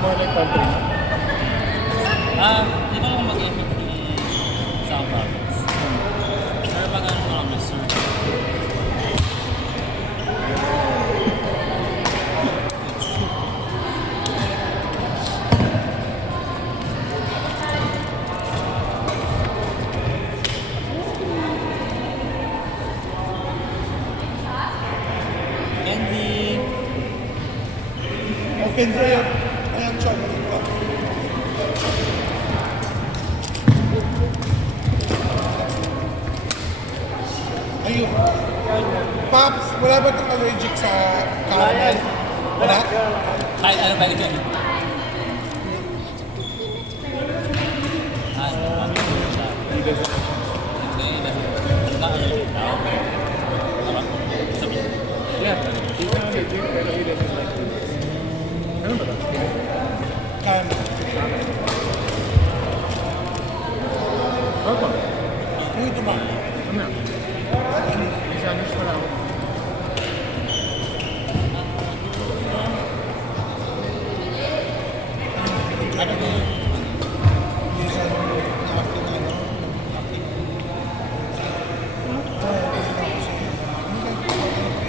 more like country. Di ba lang mag-effect yung sa province? Pero pag ano mga Mr. Candy! Okay, sa'yo. Ayan, chocolate ko. Ayun. Pops, wala ba itong allergic sa caramel? Wala? Kahit ano ba ito? Yeah, he's not allergic, pero he doesn't like it. Ano ba ito? Caramel. Opo. Yung ito ba? Ano? May sandwich pala ako. Ano ba yun? Yung sa aking ano, aking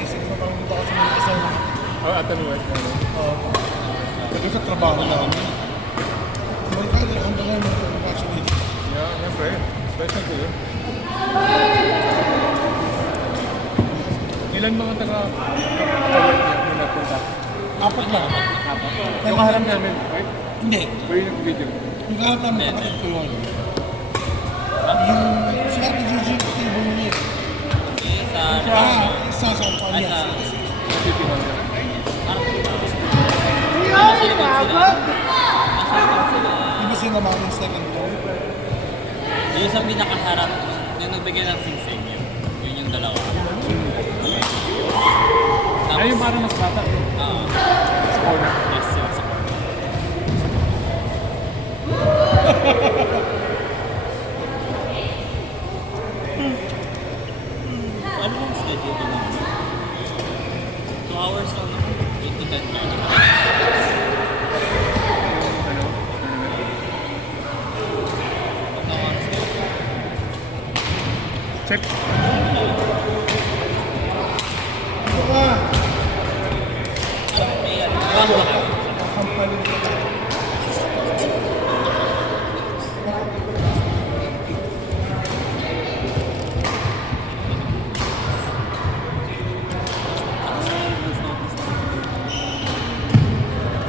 isip ko parang dito kasi may isang Oh, at ano West Coast. pagka sa trabaho namin. Magkali, ang dala mo ito, actually. Yeah, siyempre. Special ko yun. Ilan mga taga-kawal niya na napunta? Apat na. Yung kaharap namin, right? Hindi. Where yung video? Yung kaharap namin kapatid ko yun. Yung si Ate Gigi, table niya eh. Isa sa Antonia. City Hall na. Di ba sila namin second floor? Yung sa pinakaharap, yung nagbigay ng sing-sing yun yung dalawa. Ay, yung parang mas bata. Sa corner. Yes, yun sa corner. Ano bang schedule ko naman? 2 hours lang naman. 8 to 10 minutes. Ano? Check. Ito ka. Iwan mo na kayo. Kampalin ko ka.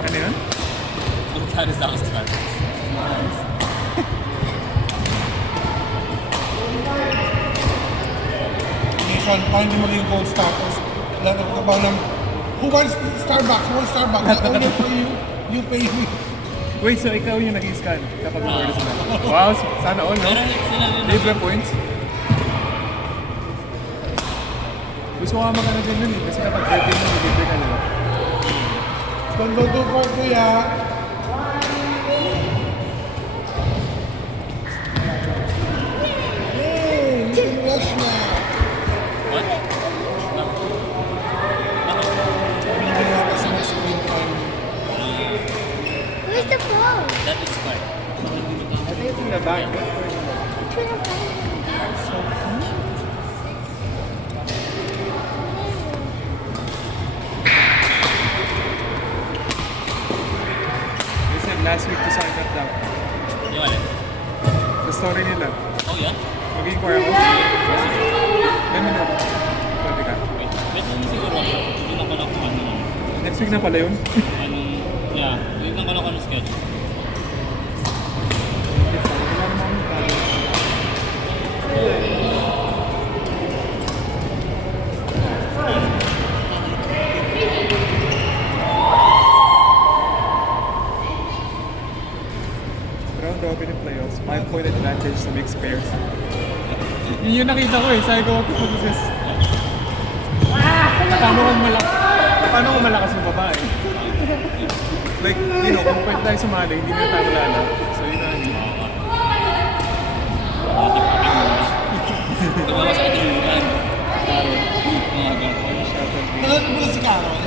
Ano yun? Magsaris na ako sa Starbucks. Minsan, parang hindi maging gold status. Wala na katabaw ng, who wants Starbucks? Who wants Starbucks? I order for you. You pay me. Wait, so ikaw yung nag-scan kapag nag-order sila? Wow, sana all, no? Pero sila yun. Libre points? Gusto ko nga magano din nun eh, kasi kapag birthday mo, libre ka nila. Kondo to po, kuya. Hey, you can rush na. What? Hindi nga kasi ng screen time. Where's the phone? That is fine. I think it's in the back. I couldn't find it. They said last week to sign up daw. Yung alin? The story nila. Oh, yan? Mag-inquire ako. Let me know. Pwede ka. Wait. Wait naman siguro ako. Hindi na pala kung ano. Next week na pala yun. Anong, yeah. Hindi na pala kung ano schedule. Round robin in playoffs, 5-point advantage sa mixed pairs. Yun yung nakita ko eh, sabi ko, what the fuck is this? Paano kung malakas yung babae? Like, you know, kung pwede tayo sumali, hindi na tayo lala. So yun na yun. Tumawa sa ating buwan. Carol. Mga ganun. Nalala mo na si Carol?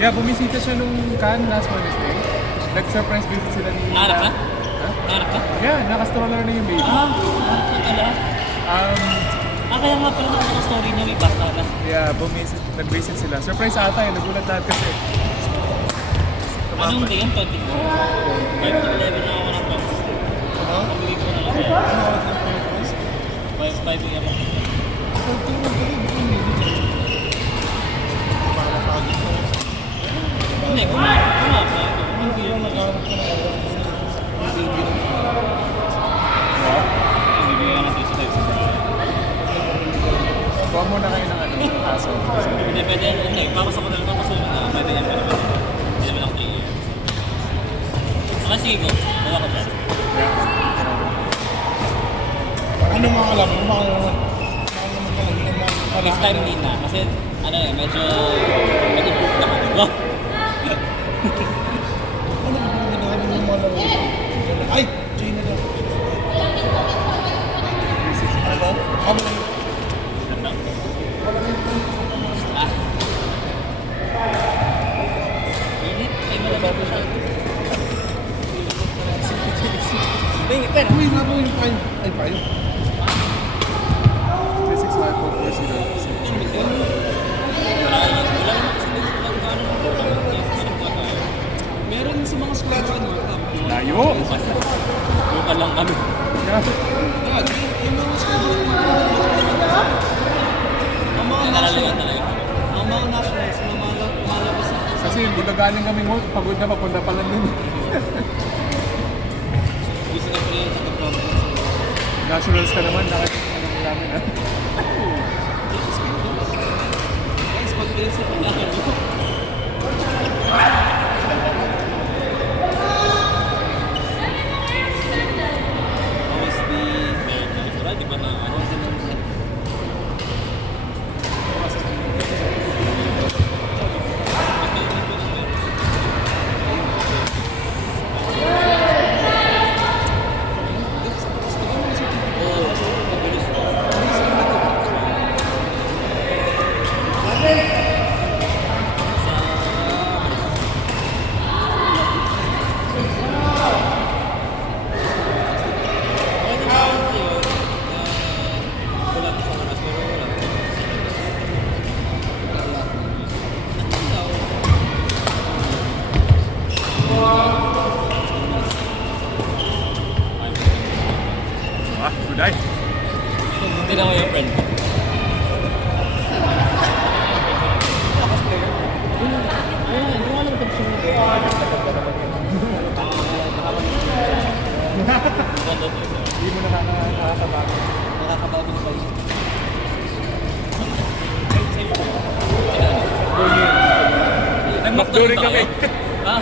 Yeah, bumisita siya nung Cannes last Wednesday. Nag-surprise visit sila ni... Naharap ka? Ha? Naharap ka? Yeah, nakastroller na yung baby. Wala. Kaya nga pala nakita story niya, may bata na. Yeah, nag-visit sila. Surprise ata eh, nagulat lahat kasi. Anong day yan? 24? 5 to 11 na ako ng class. Pag-uwi ko na lang siya. 5 a.m. ako. Hindi, kumapa. Hindi lang naghanap ko na oras kasi yung baby na Bibigyan ka ng 35 sa bahay. Kuha muna kayo ng aso. Hindi, pwede. Hindi, papasok ko na lang ito kasi pwede yan. Pero pwede. Hindi naman ako 3 years. Okay, sige ko. Bawa ko ba? Ano mga alam? Ano mga alam? This time hindi na. Kasi, ano eh, medyo nag-improve na ako. Wow! Ano ba yung ginawa yung mga alam? Ay! China daw. Ano? Kami lang. Init? Ay, malabas ko siya. Uy, nga po yung pain. Ay, pain. 3654440. Meron sa mga scratch ano. Layo! Local lang kami. Yung mga schedule mo. Ang mga nationals talaga. Ang mga nationals, malabas na. Kasi galing kami mo, pagod na papunta pa lang dun. Gusto na pala yung taga-province. Nationals ka naman, nakikita namin ha. Guys, pag-cancel pa lang ako. Tapos di ba na ano? Ah, good eye. Hindi na ako yung friend. Hindi mo nakakabago. Nakakabago sa isip. Nag-McDo rin kami. Ha?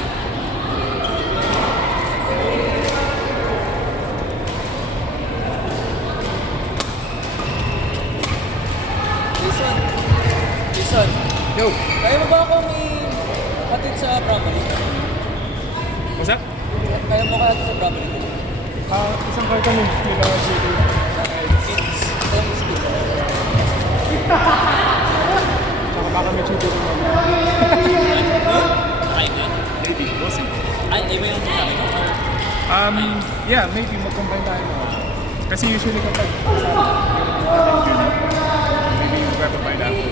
Jason, Yo! kaya mo ba akong hatid sa Bromley? What's up? Kaya mo ka hatid sa Bromley? Isang karton eh. Nila JD. It's almost good. Tsaka baka may chudo rin naman. Try ko yun. JD, bossing. Ay, iba yung sinabi ko? Or Yeah, maybe mag-combine tayo naman. Kasi usually kapag maybe mag-combine after.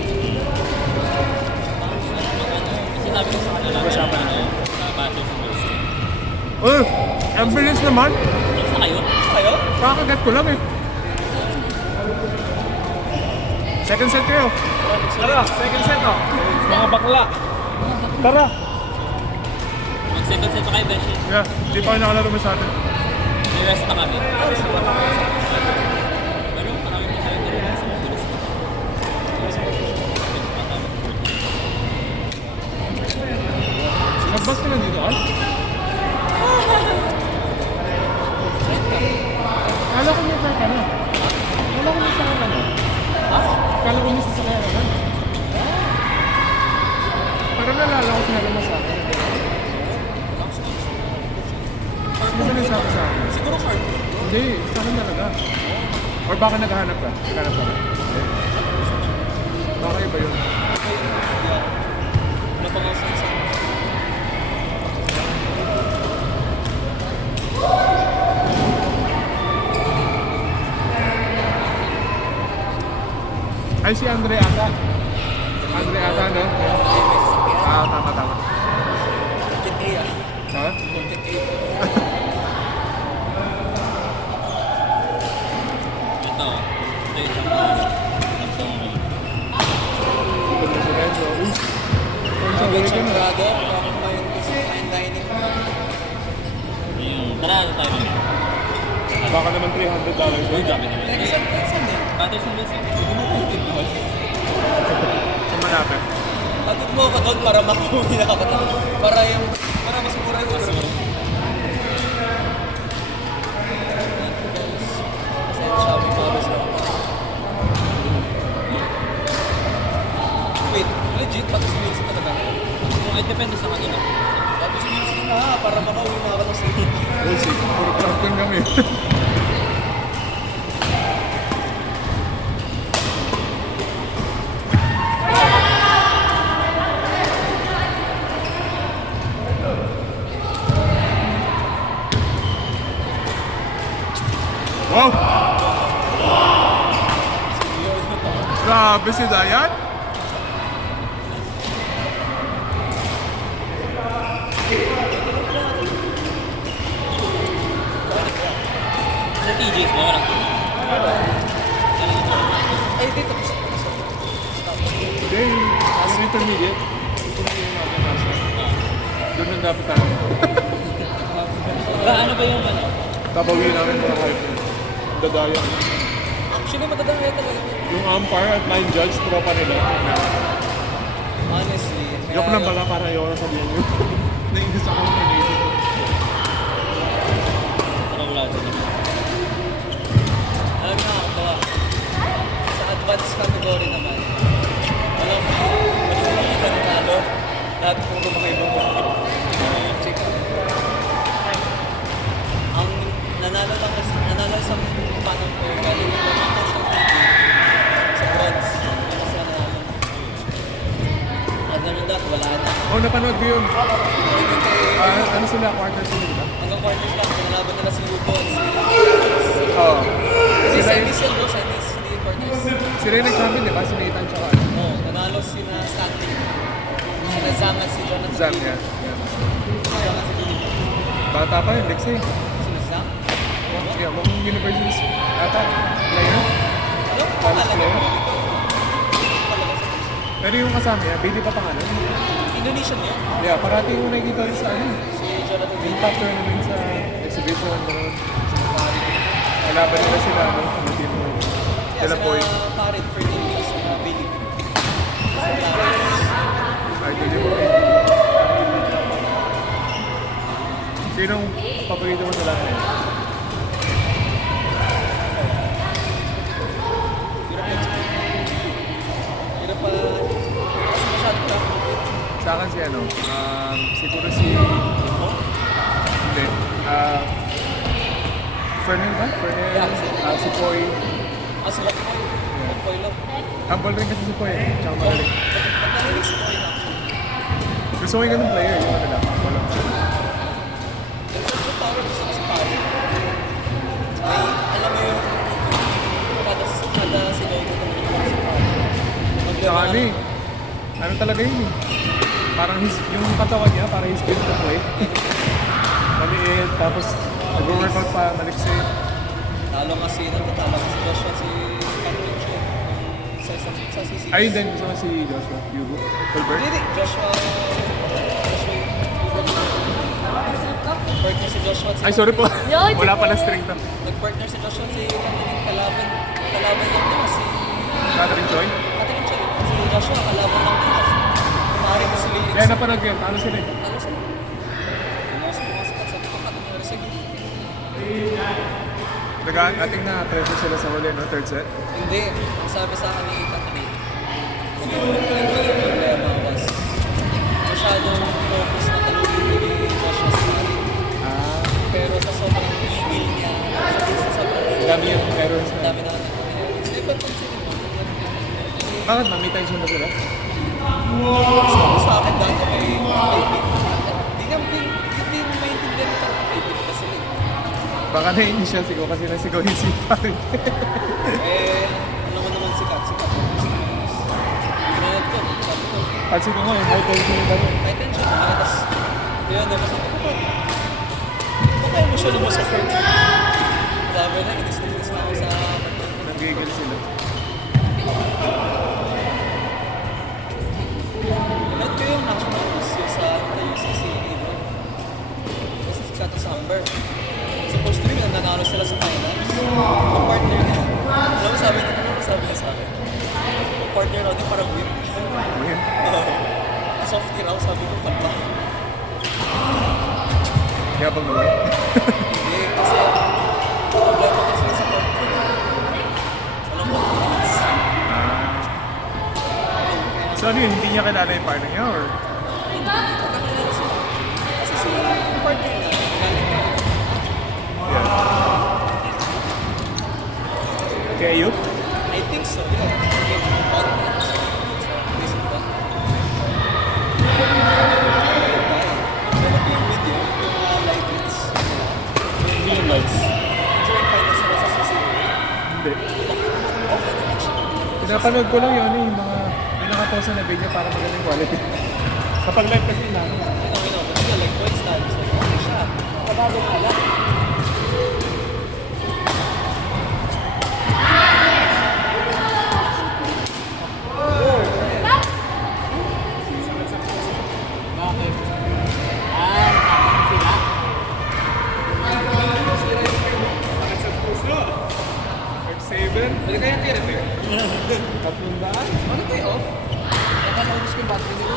sinabi ko sa kanila Usapan natin. sa battle sa Mercy. Oh! Ang bilis naman! Basta kayo? Kakagat ko lang eh. Second set kayo. Tara, second set oh. Mga bakla. Tara. Mag-second set pa kayo, Beshi. Yeah, di pa kayo nakalaro masyado. May rest pa kami. Pero marami pa kayo na rest. Magbas ka lang dito, Al? Kala ko may car ka na. Kala ko may sasakyan ka na. Kala ko may sasakyan ka na. Parang nalala ko sinabi mo sa akin. Ano ba sabi sa akin? Siguro card. Hindi, sa akin talaga. Or baka naghahanap ka? Naghahanap ka na? Hindi. Baka iba yun. Wala pa nga sa Ay, si Andre ata. Andre ata, no? Ah, tama. Content A ah. Ha? Content A. Ito. Ito yung isang nagsong Ito na si Renzo. Uy! Kung sa gawin ka na. fine dining. Yung, tara, ano tayo mag Baka naman $300 Uy, yun. grabe naman. Saan eh? Patterson Wilson. Sa malapit. Atid mo ako doon para makuha na ako. Para mas mura yung order. Pasensya, may mabas na. Wait, legit? Pati si Wilson talaga? Ay, depende sa kanila. Pati si Wilson na para makauwi mga katas. We'll see. Puro karton kami. Wow! Grabe si Dayan! Sa TJ's ba? Walang Ay, dito. Hindi, yung intermediate. Ito na yung mga nasa. Doon na dapat tayo. ano ba yung ano? Tabawin namin mga hype na. Dadayan. Actually, matadangay talaga. Yung umpire at line judge, tropa nila. Honestly. Joke lang pala para ayaw na sabihin yun. Nainis ako ng naisip ko. Ano wala dito? Alam na ako ba? Sa advanced category naman. Walang nanalo. Lahat puro mga ibang check. Ang nanalo lang kasi, nanalo sa panang ko, galing ito ng national TV sa bronze. Kasi nanalo. Other than that, wala na. Oh, napanood ko yun. Hanggang kay- Ano sila? Quarter sila, di ba? hanggang quarters lang, pinalaban nila si Ubon, Oo. si semis yan bro, semis, hindi yung quarters. Si Ray nag-champion, di ba? Si Nathan tsaka ano? Oo, nanalo sila Stanley. Sila Zang at si Jonathan. Zam, yeah. Bata pa yun, Lexi. Sila Zang? Yeah, mukhang universities ata. Player. Ano? College Pangalan player. mo? Pero yung kasama niya, Bailey pa pangalan. Indonesian yun. Yeah, parati yung nakikita rin sa ano. Si Jonathan Yung Williams. top tournament sa exhibition, gano'n. Kalaban nila sila, ano? Ang team mo. Sila Boy. Farid Fernandez, sila Billy. Idol yung mga. Sinong paborito mo sa lahat na yun? Hirap pa. Kasi masyado ka. Sa akin si ano, siguro si... Hindi. Fernel ba? Fernel, Yeah, si Poy. Sila Koy. Koy lang. Humble rin kasi si Poy eh. Tsaka magaling. Pagkarinig si Koy na. Gusto ko yung ganun player, yung ano lang. Walang In terms of power, gusto ko si Farid. May, alam mo yung kada sigaw ko talaga si Farid. Tsaka ano eh. Ano talaga yun eh. Parang yung katawan niya, parang he's built to play. Maliit, tapos nag-workout pa, maliksi. Talo kasi Joshua si Patrick Cho. Sa CC. Ayun din, gusto ko si Joshua Hugo. Colbert. Hindi, Joshua. Nag-partner si Joshua at si Ay, sorry po. Yo, Wala it's pala okay. string to. Nag-partner si Joshua at si Catherine kalaban. Kalaban lang din si Catherine Choi. Catherine Cho. Si Joshua kalaban lang din. Kumari ko si Lilix. Kaya napanood ko yun. Ano sila eh? Ano sila? Pumasok sabi ko Catherine sige. Nag-ating na pressure sila sa huli, no? Third set. Hindi. Ang sabi sa akin ni Catherine. Yung problema was masyadong focus na talugin ni Joshua sa akin. Ah, Pero sa sobrang igil niya, sa sobrang igil dami yung errors ang na. dami na hindi ba consider mo? Bakit? May tension ba sila? Sabi sa akin dati kay baby. Hindi maintindihan ito ng baby kasi Baka nainis siya siguro kasi nasigaw yung si Farid. alam mo naman sikat. Pansin ko nga, high tension yung laro. High tension. Tapos, yun, tapos ito ko. Ano kaya mo siya lumos sa court? Sabi na, inis na ako sa... Nagigil sila. Lahat ko yung nationals yung sa UCCA doon. Kasi si Kata Samber. Supposed to be, nanalo sila sa finals. Yung partner niya. Alam mo, sabi niya sa akin. Yung partner raw niya parang whip. Ayan. Softy raw, sabi ko, kanta. Kaya pag naman. Hindi, kasi problema kasi sa partner. Walang confidence. So ano yun, hindi niya kilala yung partner niya or? Nakakilala siya. Kasi si yung partner niya, galing ka. Yeah. Kaya yun? I think so, yeah. Get confidence. Basic confidence. Develop yung video, like it's Feeling lights. during finals sila sa CCA. Hindi. Okay naman siya. Pinapanood ko lang yun yung mga may nakapost na video para magandang quality. Kapag live kasi na. You know, but still, like, voice studies, like, okay siya. Kabado nga lang. Bakit? Ah, nakakain sila. Saver, Balik kaya tayo repair. 300. Ano tayo off? Nakalaubos ko yung battery nito.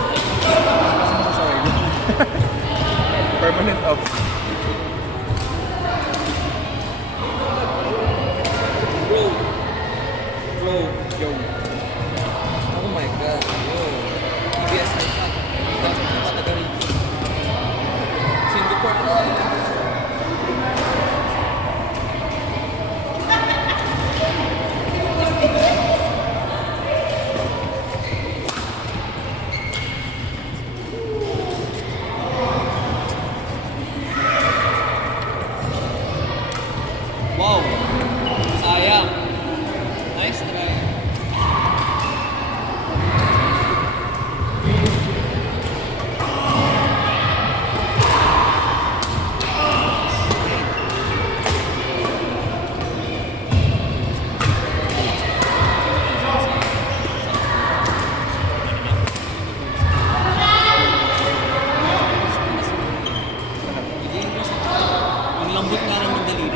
Permanent off. Bro. Bro. Yo. Oh my god. Yo. EBS iPad. Bakit yung category? Singapore. Wow. Sayang. Nice try. Ang lambot nga ng daliri.